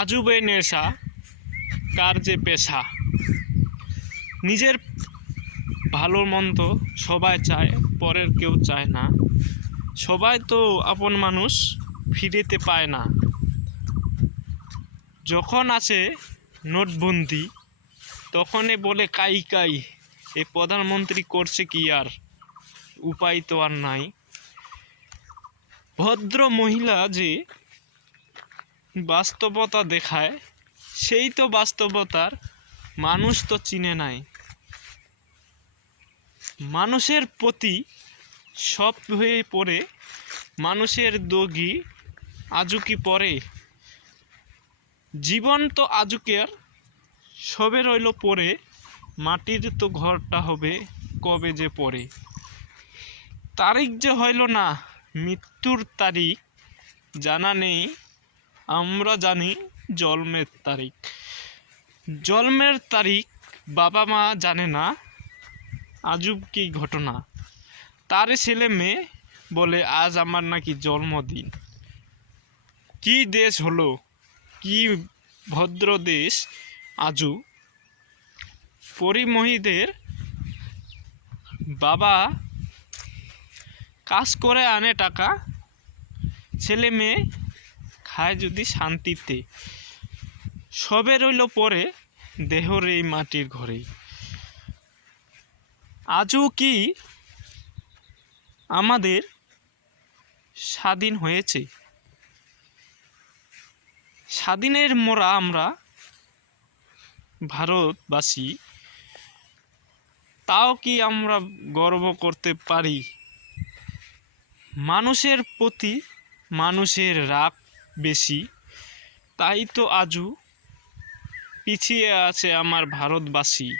আজুবে নেশা কার যে পেশা। নিজের ভালো মন্দ সবাই চায়, পরের কেউ চায় না। সবাই তো আপন মানুষ ফিরেতে পায় না। যখন আসে নোটবন্দি তখনই বলে কাই কাই, এ প্রধানমন্ত্রী করছে কি আর, উপায় তো আর নাই। ভদ্র মহিলা যে বাস্তবতা দেখায়, সেই তো বাস্তবতার মানুষ তো চিনে নাই। মানুষের প্রতি সব হয়ে পড়ে, মানুষের দগি আজুকি পরে। জীবন তো আজুকের সবে রইল পড়ে, মাটির তো ঘরটা হবে কবে যে পড়ে। তারিখ যে হইল না, মৃত্যুর তারিখ জানা নেই, আমরা জানি জন্মের তারিখ। জন্মের তারিখ বাবা মা জানে না, আজব কি ঘটনা। তার ছেলে মেয়ে বলে আজ আমার নাকি জন্মদিন। কি দেশ হলো, কি ভদ্র দেশ আজু। পরিমহীদের বাবা কাজ করে আনে টাকা, ছেলে মেয়ে খায় যদি শান্তিতে। সবে রইল পরে দেহর এই মাটির ঘরেই। আজও কি আমাদের স্বাধীন হয়েছে? স্বাধীনের মোরা আমরা ভারতবাসী, তাও কি আমরা গর্ব করতে পারি? মানুষের প্রতি মানুষের রাগ বেশি, তাই তো আজও পিছিয়ে আছে আমার ভারতবাসী।